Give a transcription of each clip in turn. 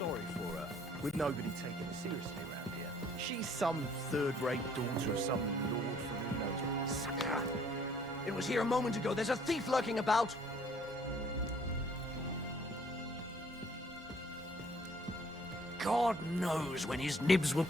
sorry for her, with nobody taking her seriously around here. She's some third-rate daughter of some lord from who knows. Sucker! It was here a moment ago. There's a thief lurking about. God knows when his nibs will...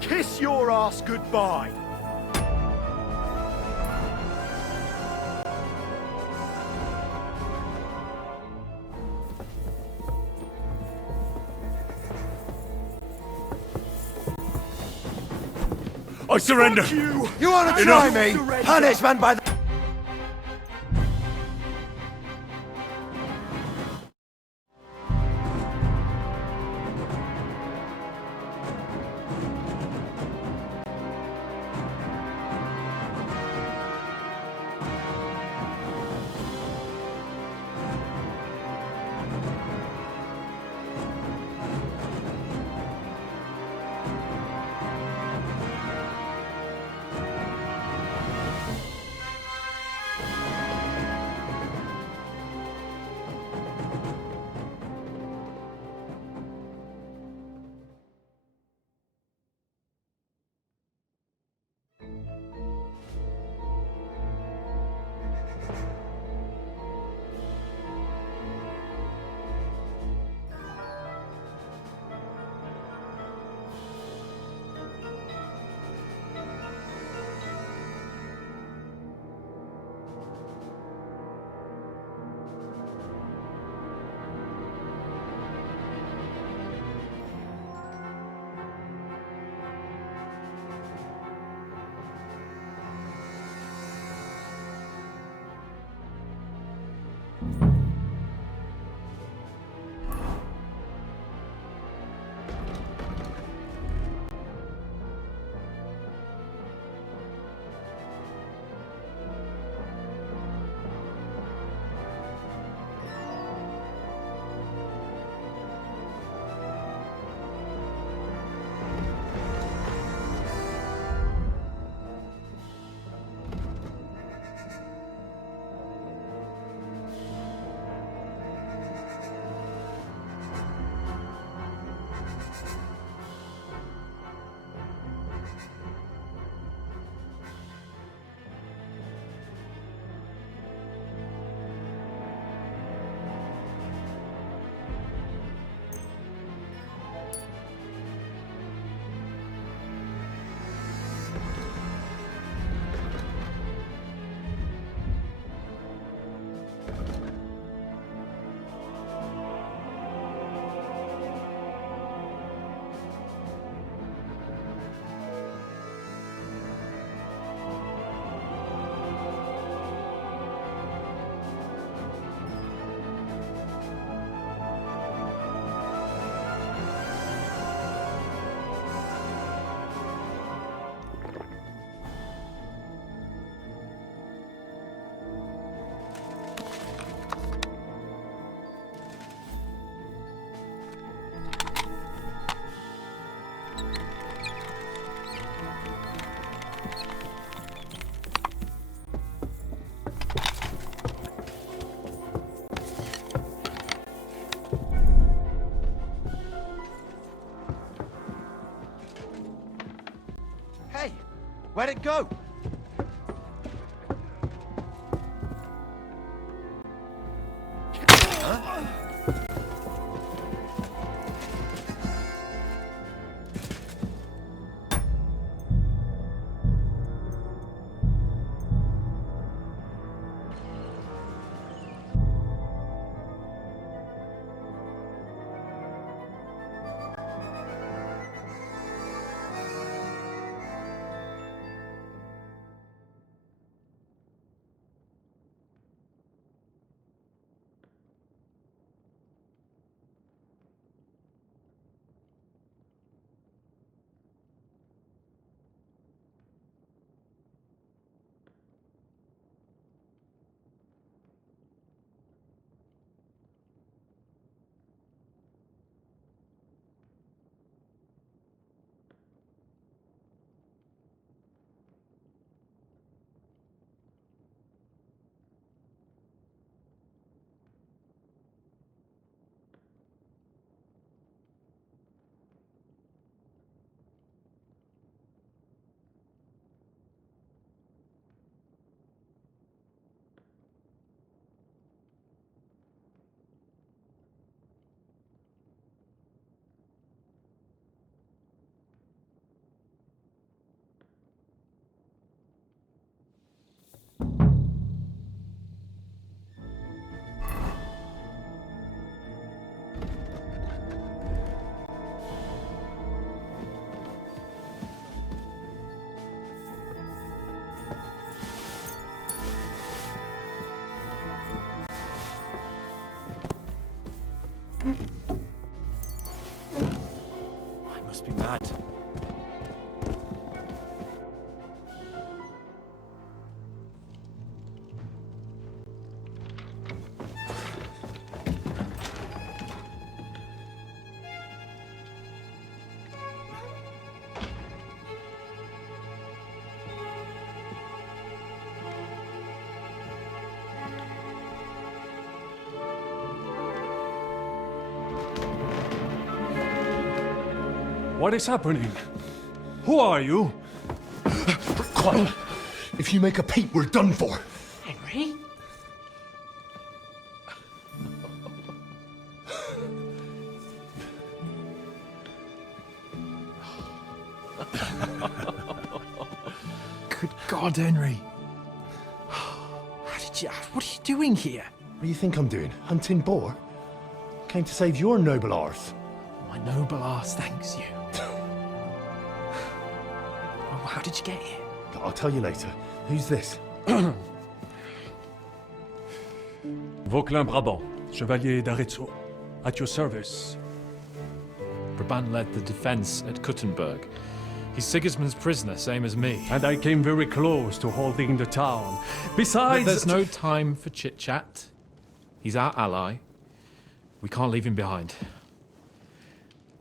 Kiss your ass goodbye! I surrender! Fuck you! You want to try me? Surrender. Punishment by the... Where'd it go? I must be mad. What is happening? Who are you? Quiet. If you make a peep, we're done for. Henry? Good God, Henry. What are you doing here? What do you think I'm doing? Hunting boar? Came to save your noble arse. My noble arse thanks you. Oh, how did you get here? I'll tell you later. Who's this? Vauquelin-Brabant, Chevalier d'Arezzo. At your service. Brabant led the defense at Kuttenberg. He's Sigismund's prisoner, same as me. And I came very close to holding the town. Besides... There's no time for chit-chat. He's our ally. We can't leave him behind.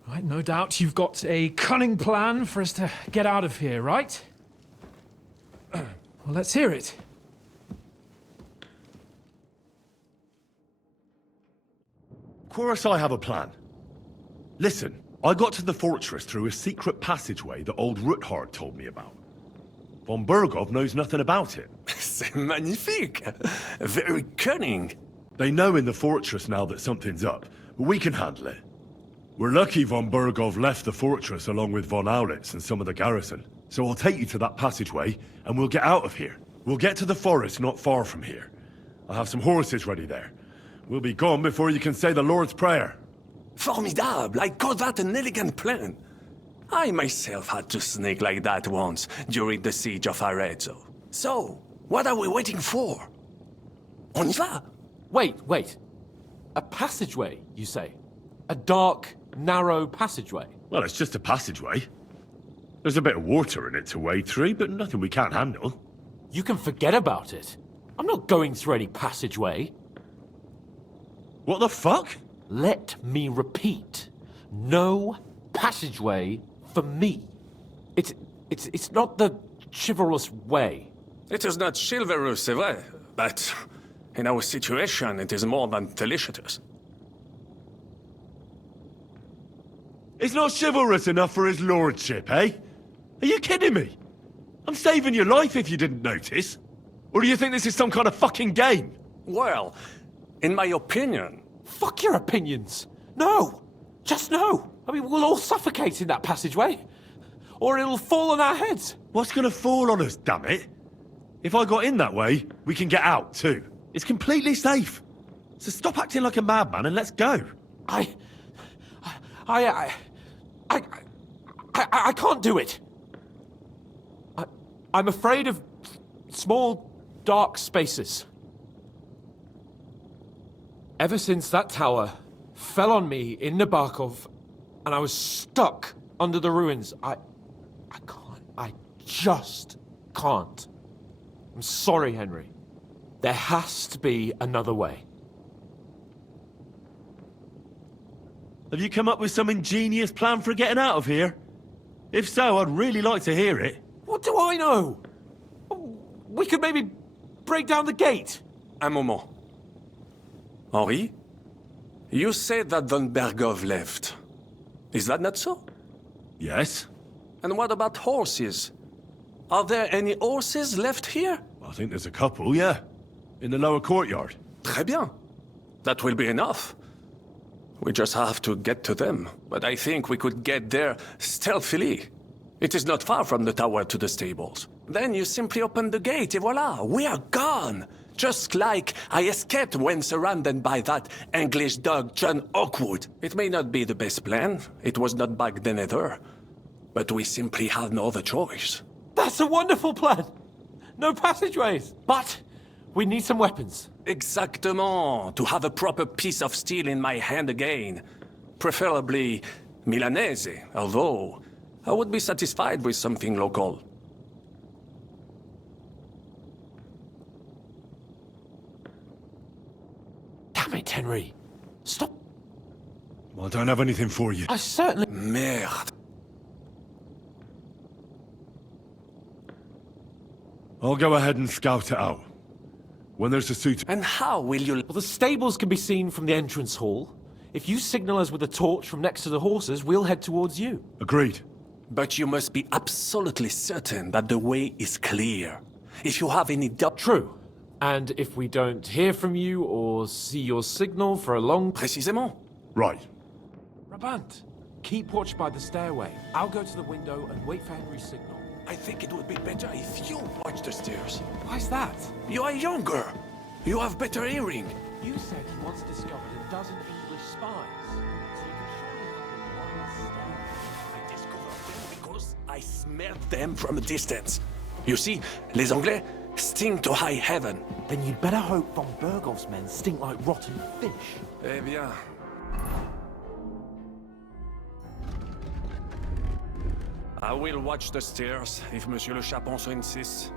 Right, no doubt you've got a cunning plan for us to get out of here, right? Well, let's hear it. Of course I have a plan. Listen, I got to the fortress through a secret passageway that old Ruthard told me about. Von Burgov knows nothing about it. C'est magnifique! Very cunning. They know in the fortress now that something's up, but we can handle it. We're lucky von Burgov left the fortress along with von Aulitz and some of the garrison. So I'll take you to that passageway, and we'll get out of here. We'll get to the forest not far from here. I'll have some horses ready there. We'll be gone before you can say the Lord's Prayer. Formidable! I call that an elegant plan. I myself had to sneak like that once during the siege of Arezzo. So, what are we waiting for? On y va! Wait. A passageway, you say? A dark, narrow passageway? Well, it's just a passageway. There's a bit of water in it to wade through, but nothing we can't handle. You can forget about it. I'm not going through any passageway. What the fuck? Let me repeat. No passageway for me. It's not the chivalrous way. It is not chivalrous, c'est vrai, but in our situation, it is more than delicious. It's not chivalrous enough for his lordship, eh? Are you kidding me? I'm saving your life if you didn't notice. Or do you think this is some kind of fucking game? Well, in my opinion, Fuck your opinions. No. Just no. I mean, we'll all suffocate in that passageway. Or it'll fall on our heads. What's gonna fall on us, damn it? If I got in that way, we can get out too. It's completely safe. So stop acting like a madman and let's go. I can't do it. I'm afraid of small, dark spaces. Ever since that tower fell on me in Nabokov, and I was stuck under the ruins, I can't. I just can't. I'm sorry, Henry. There has to be another way. Have you come up with some ingenious plan for getting out of here? If so, I'd really like to hear it. What do I know? We could maybe break down the gate. un moment. Henri, you said that Von Bergov left. Is that not so? Yes? And what about horses? Are there any horses left here? I think there's a couple, yeah. In the lower courtyard. Très bien. That will be enough. We just have to get to them. But I think we could get there stealthily. It is not far from the tower to the stables. Then you simply open the gate, et voila, we are gone! Just like I escaped when surrounded by that English dog John Oakwood. It may not be the best plan. It was not back then either. But we simply have no other choice. That's a wonderful plan. No passageways. But we need some weapons. Exactement. To have a proper piece of steel in my hand again. Preferably Milanese, although I would be satisfied with something local. Damn it, Henry. Stop. Well, I don't have anything for you. I certainly... Merde. I'll go ahead and scout it out. When there's a suit... And how will you... Well, the stables can be seen from the entrance hall. If you signal us with a torch from next to the horses, we'll head towards you. Agreed. But you must be absolutely certain that the way is clear. If you have any doubt... True. And if we don't hear from you or see your signal for a long... Précisément. Right. Rabant, keep watch by the stairway. I'll go to the window and wait for Henry's signal. I think it would be better if you watch the stairs. Why's that? You are younger. You have better hearing. You said you once discovered a dozen English spies. So you can surely have them on the stairway. I discovered them because I smelled them from a distance. You see, les Anglais sting to high heaven. Then you'd better hope Von Bergov's men stink like rotten fish. Eh bien. I will watch the stairs if Monsieur le Chapon so insists.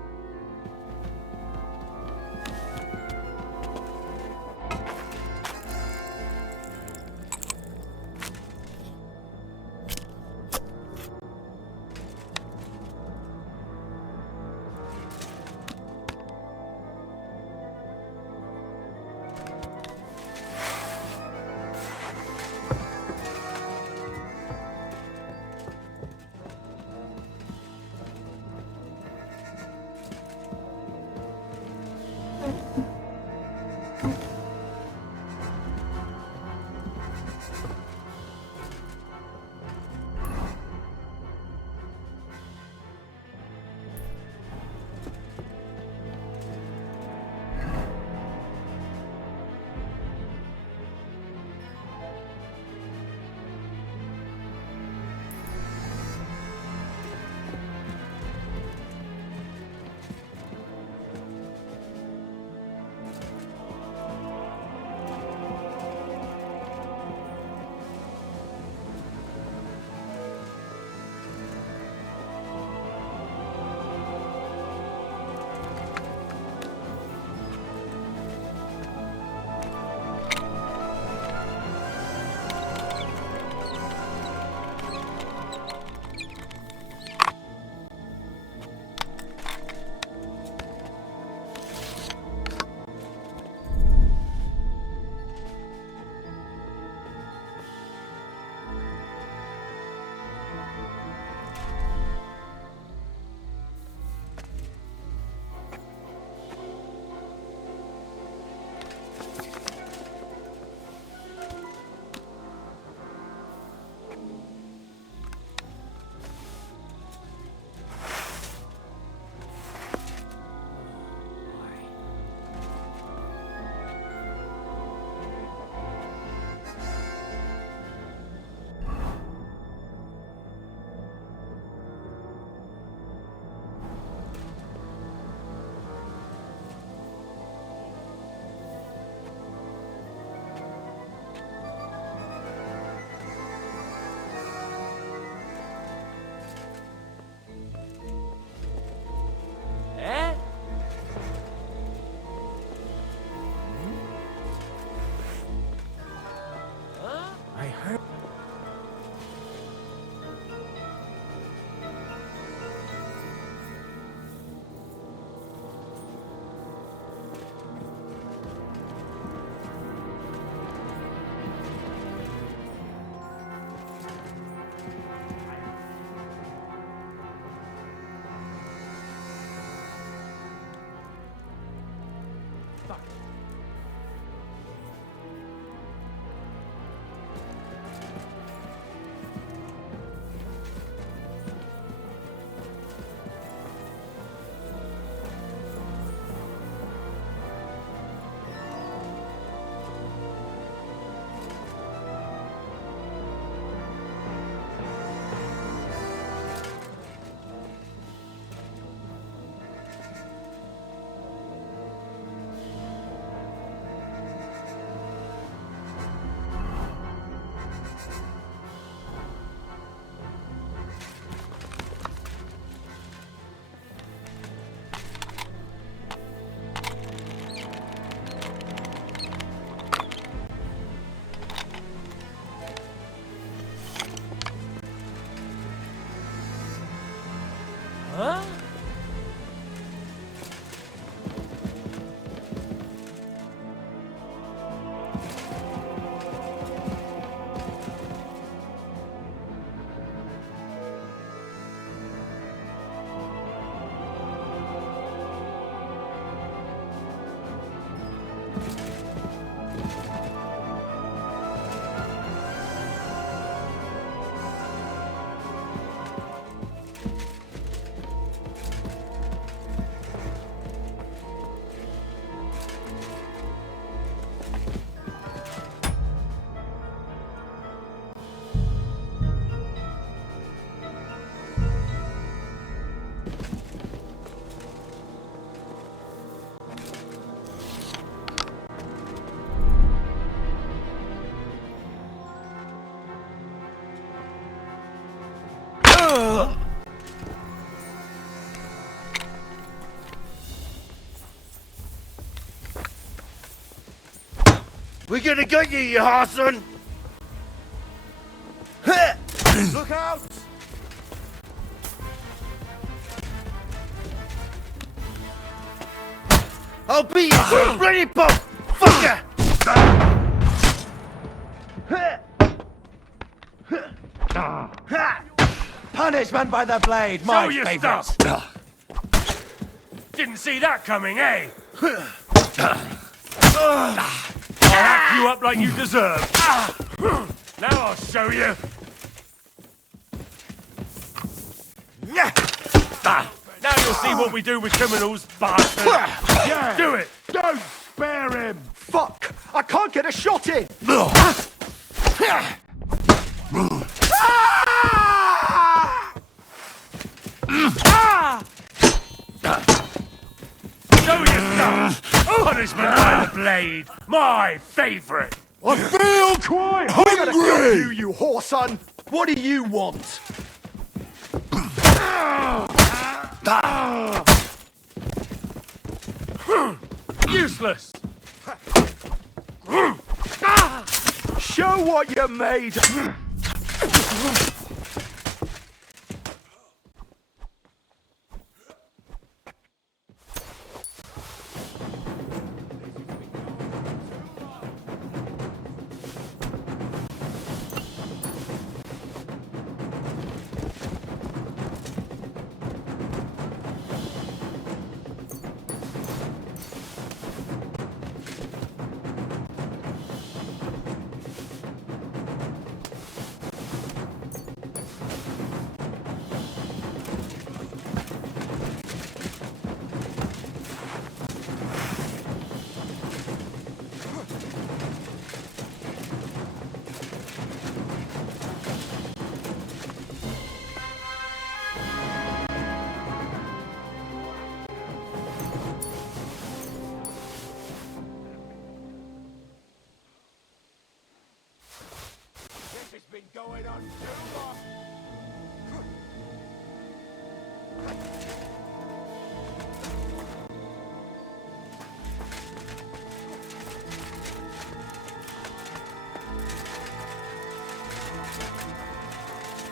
We're gonna get you, you Harson! Look out! I'll be you, ready, pop! Fucker! Punishment by the blade, my Show your favorite. stuff! Didn't see that coming, eh? I'll hack you up like you deserve. Now I'll show you. Now you'll see what we do with criminals, bastard. Yeah. Do it. Don't spare him! Fuck! I can't get a shot in! Show your stuff. Punishment by the blade, my favorite. I feel quite hungry! You whoreson! What do you want? Useless. Show what you're made of! Going on too long.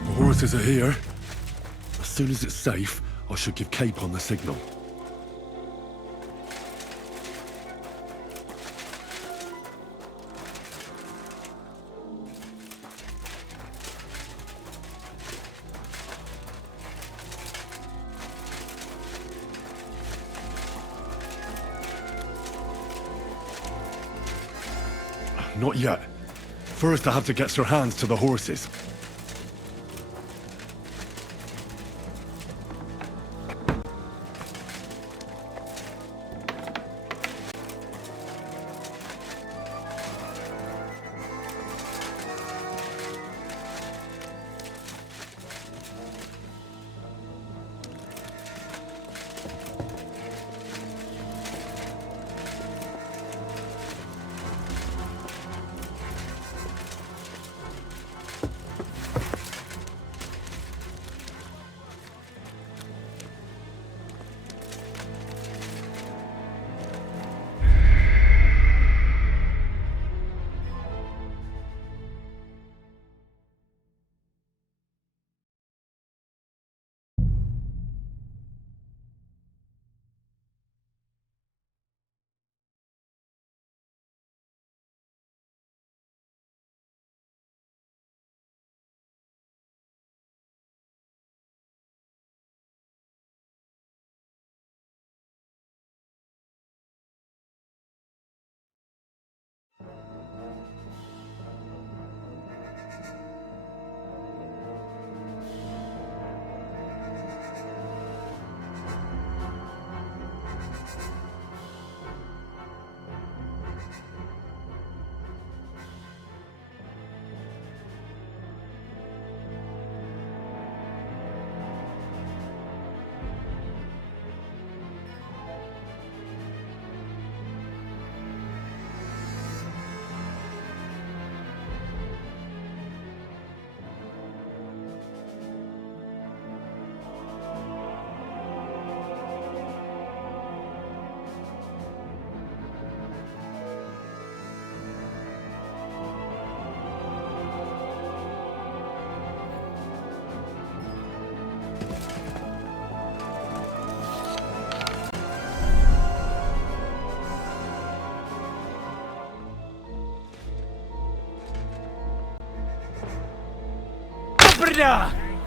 The horses are here. As soon as it's safe, I should give Cape on the signal. Not yet. First, I have to get Sir Hans to the horses.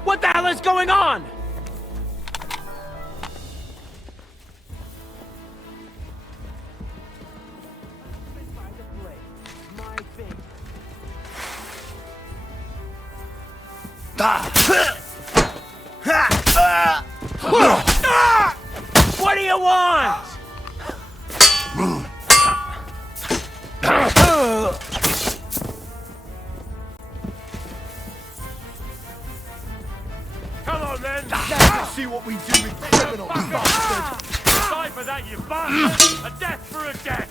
What the hell is going on? What do you want? Come on then! Let's see what we do with criminal bastard! Die for that, you bastard! A death for a death!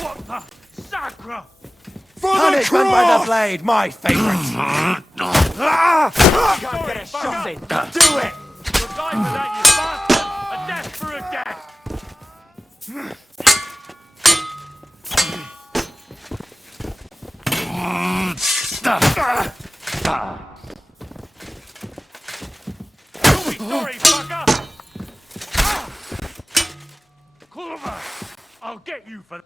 What the sacre? Punishment by the blade, my favorite. Can't get a shot in. Do it! You'll die for that, you bastard! A death for a death! You'll be sorry, fucker! Clover! I'll get you for...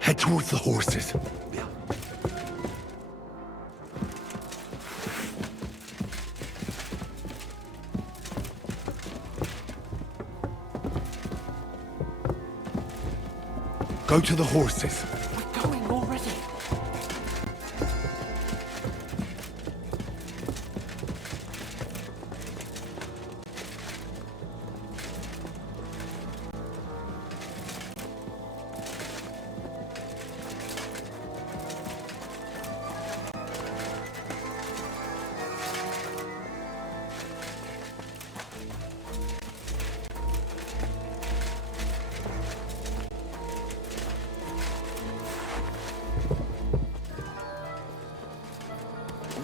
Head towards the horses. Go to the horses. We're going already.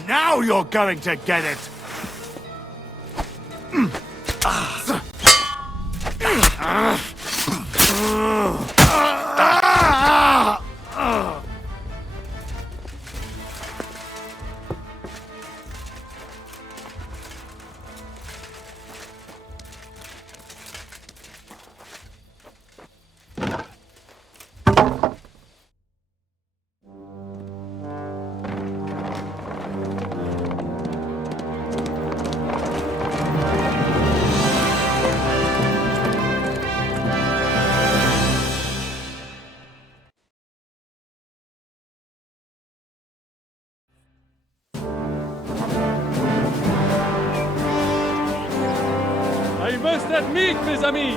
Now you're going to get it! I must admit, mes amis,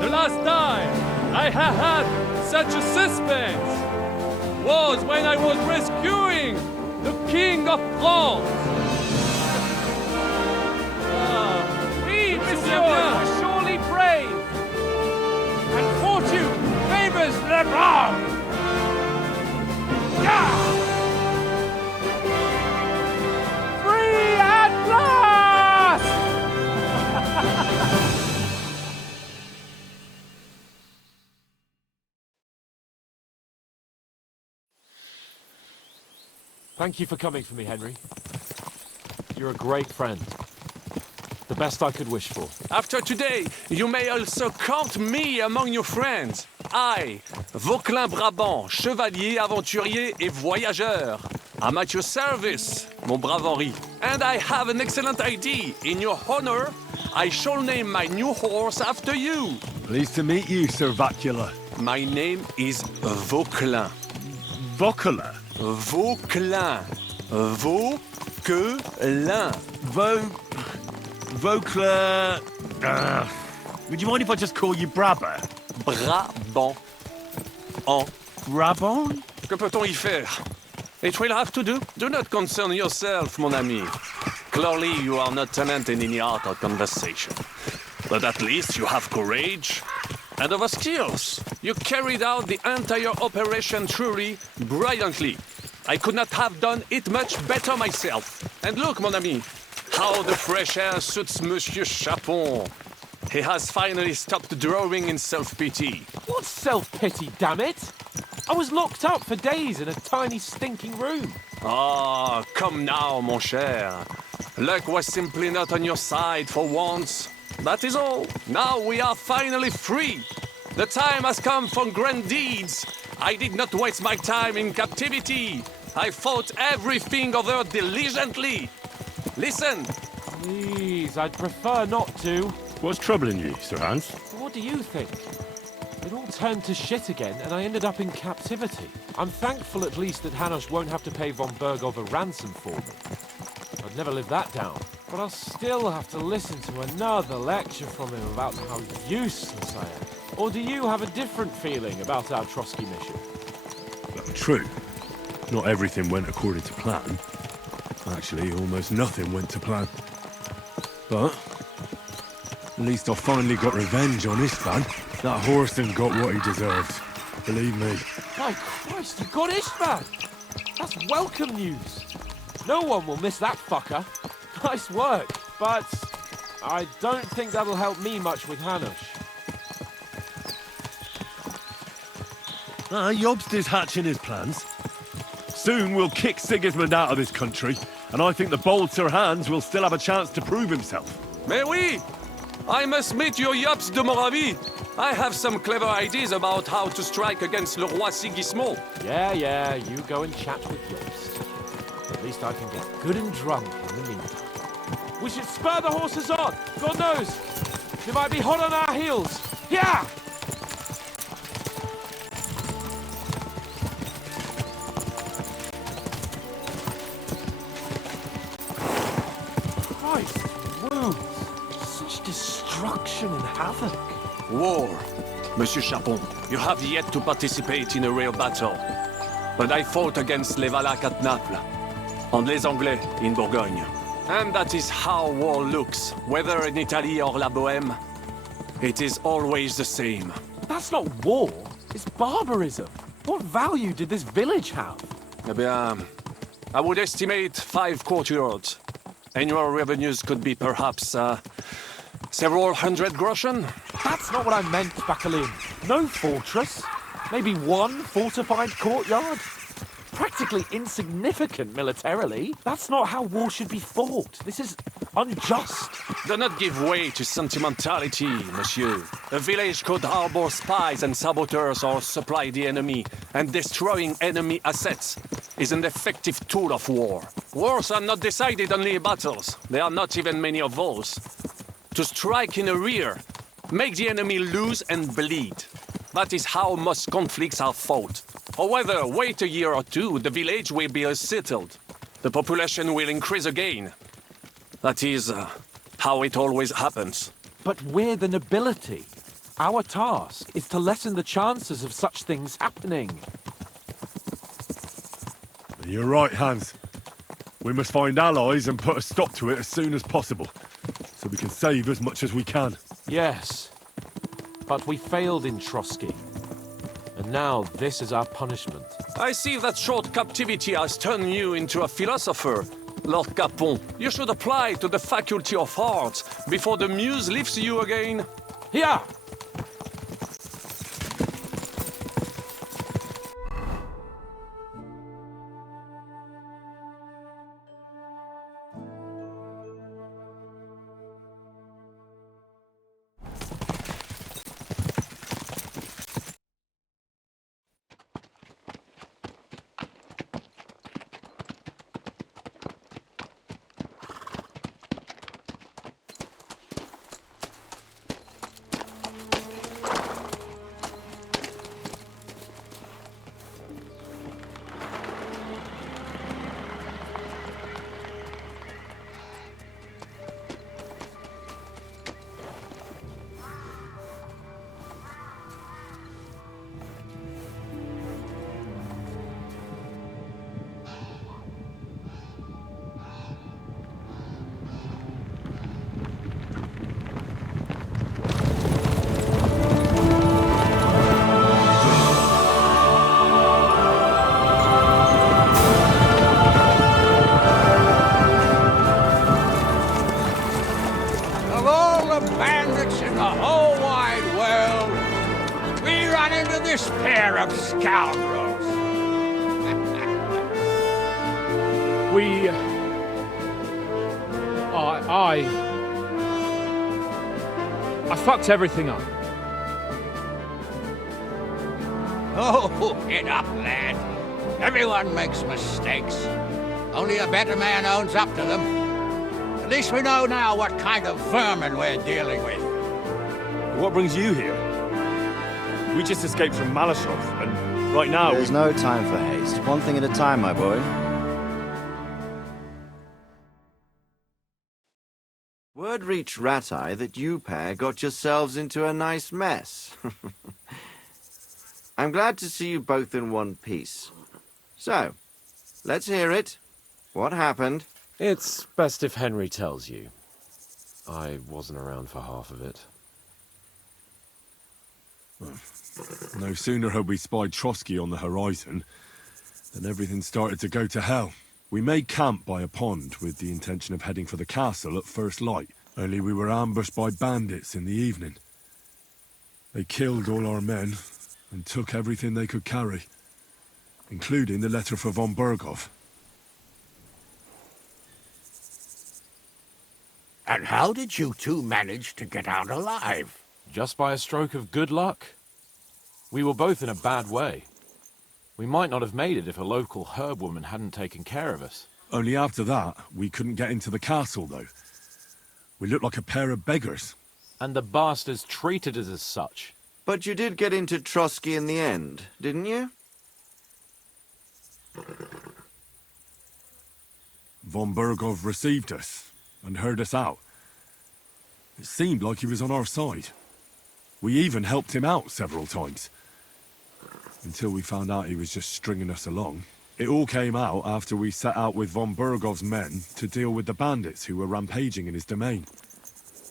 the last time I have had such a suspense was when I was rescuing the King of France. We, monsieur, are surely brave. And fortune favors the brave. Yeah! Free at last! Thank you for coming for me, Henry. You're a great friend. The best I could wish for. After today, you may also count me among your friends. I, Vauquelin Brabant, chevalier, aventurier et voyageur. I'm at your service, mon brave Henri. And I have an excellent idea. In your honor, I shall name my new horse after you. Pleased to meet you, Sir Vacula. My name is Vauquelin. Vauquelin? Vauquelin. Vauquelin. Vauquelin... would you mind if I just call you Brabber? Brabant. En. Brabant? Que peut-on y faire? It will have to do. Do not concern yourself, mon ami. Clearly, you are not talent in any art or conversation. But at least you have courage and other skills. You carried out the entire operation truly brilliantly. I could not have done it much better myself. And look, mon ami, how the fresh air suits Monsieur Chapon. He has finally stopped drawing in self-pity. What self-pity, damn it? I was locked up for days in a tiny stinking room. Ah, come now, mon cher. Luck was simply not on your side for once. That is all. Now we are finally free. The time has come for grand deeds. I did not waste my time in captivity. I fought everything over diligently. Listen. Please, I'd prefer not to. What's troubling you, Sir Hans? What do you think? It all turned to shit again, and I ended up in captivity. I'm thankful at least that Hanush won't have to pay von Bergov a ransom for me. I'd never live that down. But I'll still have to listen to another lecture from him about how useless I am. Or do you have a different feeling about our Trotsky mission? Well, true. Not everything went according to plan. Actually, almost nothing went to plan. But at least I finally got revenge on Istvan. That Horson got what he deserved. Believe me. My Christ, you got Istvan! That's welcome news. No one will miss that fucker. Nice work, but I don't think that'll help me much with Hanush. Jobst is hatching his plans. Soon we'll kick Sigismund out of this country, and I think the bold Sir Hans will still have a chance to prove himself. Mais oui! I must meet your Jobst de Moravie. I have some clever ideas about how to strike against Le Roi Sigismund. Yeah, you go and chat with Jobst. At least I can get good and drunk in the meantime. We should spur the horses on! God knows! They might be hot on our heels! Yeah! destruction and havoc. War. Monsieur Chapon, you have yet to participate in a real battle. But I fought against les Valaques at Naples, and les Anglais in Bourgogne. And that is how war looks, whether in Italy or La Bohème. It is always the same. That's not war. It's barbarism. What value did this village have? Eh bien, I would estimate 5 courtyards. Annual revenues could be perhaps, several hundred groschen? That's not what I meant, Bacalin. No fortress. Maybe one fortified courtyard. Practically insignificant militarily. That's not how war should be fought. This is unjust. Do not give way to sentimentality, monsieur. A village could harbor spies and saboteurs or supply the enemy, and destroying enemy assets is an effective tool of war. Wars are not decided only in battles. There are not even many of those. To strike in the rear, make the enemy lose and bleed. That is how most conflicts are fought. However, wait a year or two, the village will be settled. The population will increase again. That is how it always happens. But we're the nobility. Our task is to lessen the chances of such things happening. You're right, Hans. We must find allies and put a stop to it as soon as possible, so we can save as much as we can. Yes. But we failed in Trotsky. And now this is our punishment. I see that short captivity has turned you into a philosopher, Lord Capon. You should apply to the Faculty of Arts before the muse lifts you again. Here! Of all the bandits in the whole wide world, we run into this pair of scoundrels. I fucked everything up. Oh, get up, lad. Everyone makes mistakes. Only a better man owns up to them. At least we know now what kind of vermin we're dealing with. What brings you here? We just escaped from Malashov, and right now There's no time for haste. One thing at a time, my boy. Word reached Rat-Eye that you pair got yourselves into a nice mess. I'm glad to see you both in one piece. So, let's hear it. What happened? It's best if Henry tells you. I wasn't around for half of it. no sooner had we spied Trotsky on the horizon than everything started to go to hell. We made camp by a pond with the intention of heading for the castle at first light, only we were ambushed by bandits in the evening. They killed all our men and took everything they could carry, including the letter for von Berghoff. And how did you two manage to get out alive? Just by a stroke of good luck. We were both in a bad way. We might not have made it if a local herb woman hadn't taken care of us. Only after that, we couldn't get into the castle, though. We looked like a pair of beggars. And the bastards treated us as such. But you did get into Trotsky in the end, didn't you? Von Berghoff received us and heard us out. It seemed like he was on our side. We even helped him out several times. Until we found out he was just stringing us along. It all came out after we set out with von Bergov's men to deal with the bandits who were rampaging in his domain.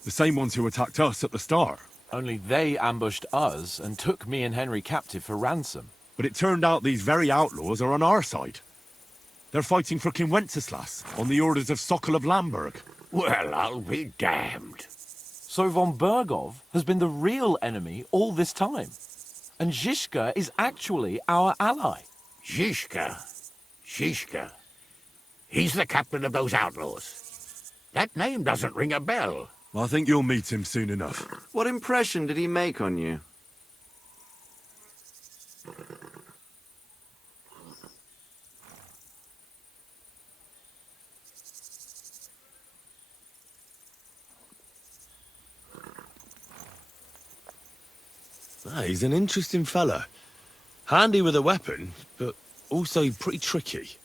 The same ones who attacked us at the start. Only they ambushed us and took me and Henry captive for ransom. But it turned out these very outlaws are on our side. They're fighting for King Wenceslas on the orders of Sokol of Lamberg. Well, I'll be damned. So von Bergov has been the real enemy all this time. And Zizka is actually our ally. Zizka. Zizka. He's the captain of those outlaws. That name doesn't ring a bell. I think you'll meet him soon enough. What impression did he make on you? He's an interesting fella. Handy with a weapon, but also pretty tricky.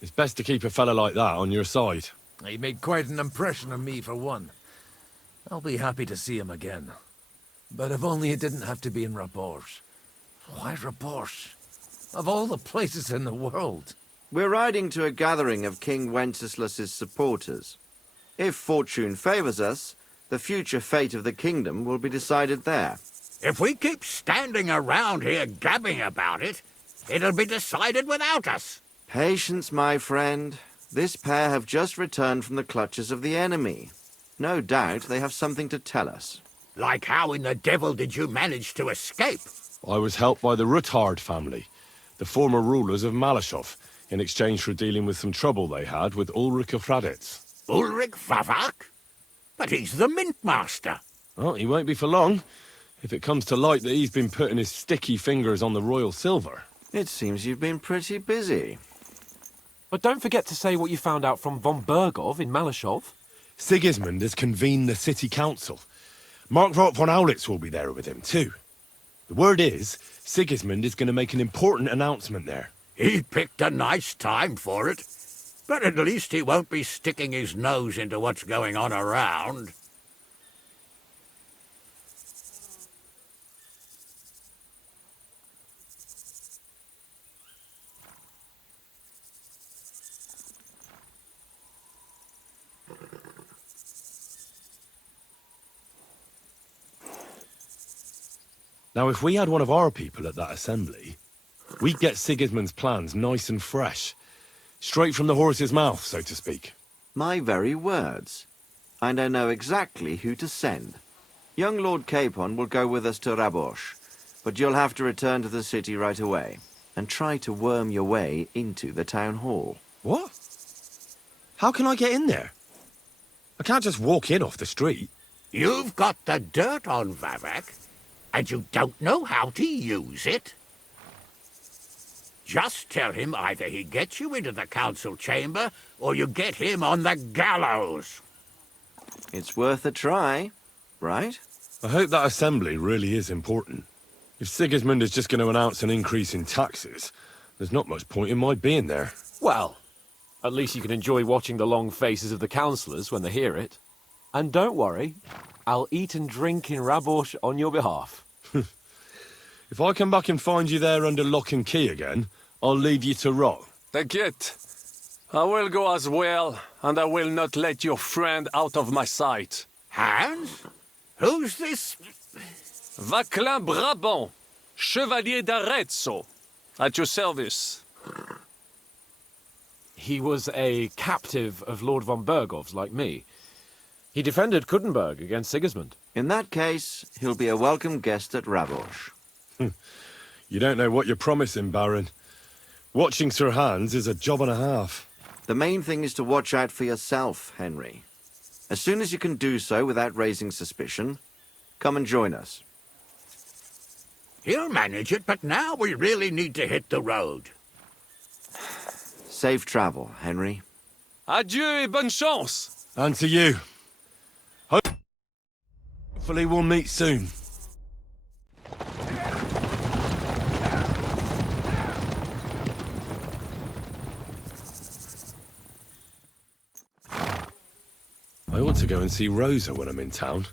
It's best to keep a fella like that on your side. He made quite an impression on me, for one. I'll be happy to see him again. But if only it didn't have to be in Rabosh. Why Rabosh? Of all the places in the world. We're riding to a gathering of King Wenceslas's supporters. If fortune favors us, the future fate of the kingdom will be decided there. If we keep standing around here gabbing about it, it'll be decided without us. Patience, my friend. This pair have just returned from the clutches of the enemy. No doubt they have something to tell us. Like how in the devil did you manage to escape? I was helped by the Ruthard family, the former rulers of Malashov, in exchange for dealing with some trouble they had with Ulrich of Raditz. Ulrich Vavak? But he's the mint master. Well, he won't be for long, if it comes to light that he's been putting his sticky fingers on the royal silver. It seems you've been pretty busy. But don't forget to say what you found out from von Bergov in Malashov. Sigismund has convened the city council. Markgraf von Aulitz will be there with him, too. The word is, Sigismund is going to make an important announcement there. He picked a nice time for it. But at least he won't be sticking his nose into what's going on around. Now, if we had one of our people at that assembly, we'd get Sigismund's plans nice and fresh. Straight from the horse's mouth, so to speak. My very words. And I know exactly who to send. Young Lord Capon will go with us to Rabosh, but you'll have to return to the city right away, and try to worm your way into the town hall. What? How can I get in there? I can't just walk in off the street. You've got the dirt on Vavak, and you don't know how to use it? Just tell him either he gets you into the council chamber, or you get him on the gallows. It's worth a try, right? I hope that assembly really is important. If Sigismund is just going to announce an increase in taxes, there's not much point in my being there. Well, at least you can enjoy watching the long faces of the councillors when they hear it. And don't worry, I'll eat and drink in Rabosh on your behalf. If I come back and find you there under lock and key again, I'll leave you to rot. Take it. I will go as well, and I will not let your friend out of my sight. Hans? Who's this? Vaclin Brabant, Chevalier d'Arezzo, at your service. He was a captive of Lord von Bergov's, like me. He defended Kuttenberg against Sigismund. In that case, he'll be a welcome guest at Rabosh. You don't know what you're promising, Baron. Watching Sir Hans is a job and a half. The main thing is to watch out for yourself, Henry. As soon as you can do so without raising suspicion, come and join us. He'll manage it, but now we really need to hit the road. Safe travel, Henry. Adieu et bonne chance. And to you. Hopefully we'll meet soon. I ought had to go and see Rosa when I'm in town.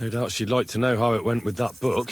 No doubt she'd like to know how it went with that book.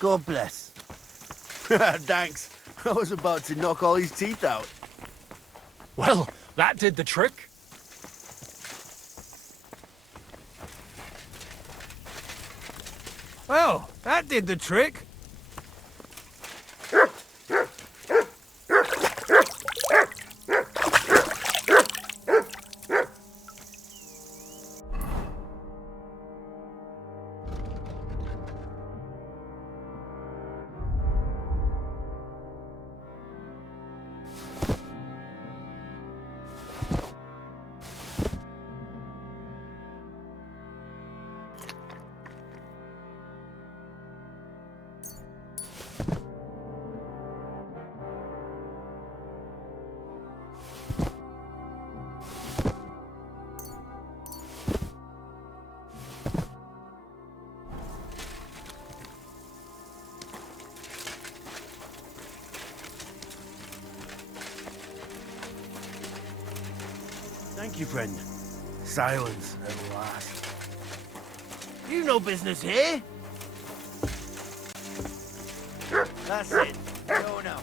God bless. Thanks. I was about to knock all his teeth out. Well, that did the trick. Well, that did the trick. Thank you, friend. Silence at last. You no business here. That's it. Go now.